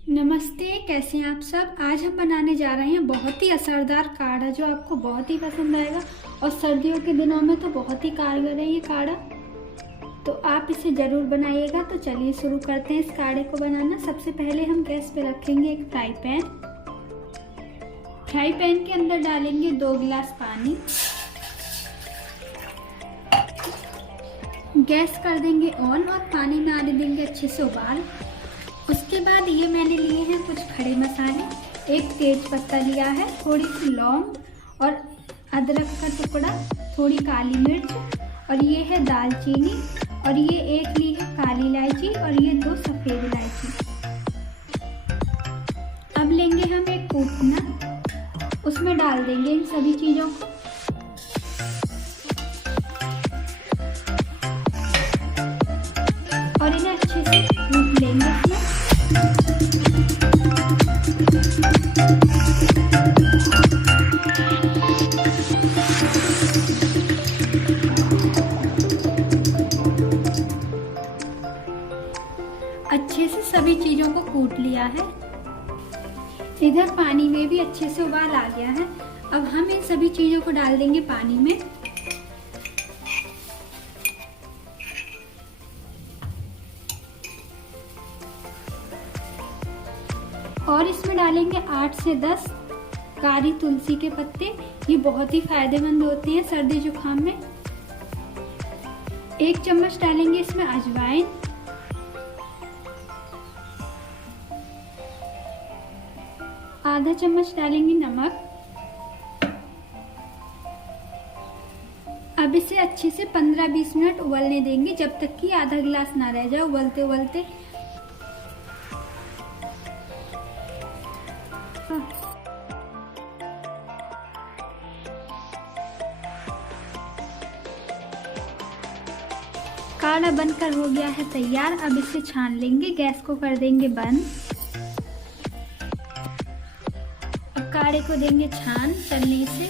नमस्ते, कैसे हैं आप सब। आज हम बनाने जा रहे हैं बहुत ही असरदार काढ़ा जो आपको बहुत ही पसंद आएगा और सर्दियों के दिनों में तो बहुत ही कारगर है ये काढ़ा। तो आप इसे ज़रूर बनाइएगा। तो चलिए शुरू करते हैं इस काढ़े को बनाना। सबसे पहले हम गैस पे रखेंगे एक फ्राई पैन। फ्राई पैन के अंदर डालेंगे 2 गिलास पानी। गैस कर देंगे ऑन और पानी में आने देंगे अच्छे से उबाल। उसके बाद ये मैंने लिए हैं कुछ खड़े मसाले, एक तेज पत्ता लिया है, थोड़ी सी लौंग और अदरक का टुकड़ा, थोड़ी काली मिर्च और ये है दालचीनी और ये एक ली है काली इलायची और ये 2 सफ़ेद इलायची। अब लेंगे हम एक कूटना, उसमें डाल देंगे इन सभी चीज़ों को और इन्हें अच्छे से कूट लेंगे। अच्छे से सभी चीज़ों को कूट लिया है। इधर पानी में भी अच्छे से उबाल आ गया है। अब हम इन सभी चीज़ों को डाल देंगे पानी में और इसमें डालेंगे 8 से 10 काली तुलसी के पत्ते। ये बहुत ही फायदेमंद होते हैं सर्दी जुकाम में। 1 चम्मच डालेंगे इसमें अजवाइन, आधा चम्मच डालेंगे नमक। अब इसे अच्छे से 15-20 मिनट उबलने देंगे जब तक कि आधा गिलास ना रह जाए उबलते उबलते। काढ़ा बनकर हो गया है तैयार। अब इसे छान लेंगे, गैस को कर देंगे बंद। अब काढ़े को देंगे छान चलने से।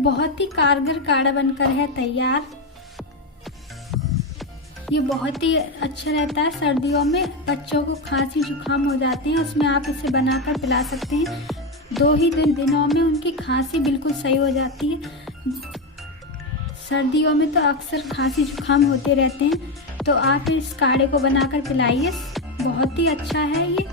बहुत ही कारगर काढ़ा बनकर है तैयार। ये बहुत ही अच्छा रहता है सर्दियों में। बच्चों को खांसी जुकाम हो जाते हैं, उसमें आप इसे बनाकर पिला सकते हैं। 2 ही दिनों में उनकी खांसी बिल्कुल सही हो जाती है। सर्दियों में तो अक्सर खांसी जुकाम होते रहते हैं, तो आप इस काढ़े को बनाकर पिलाइए। बहुत ही अच्छा है ये।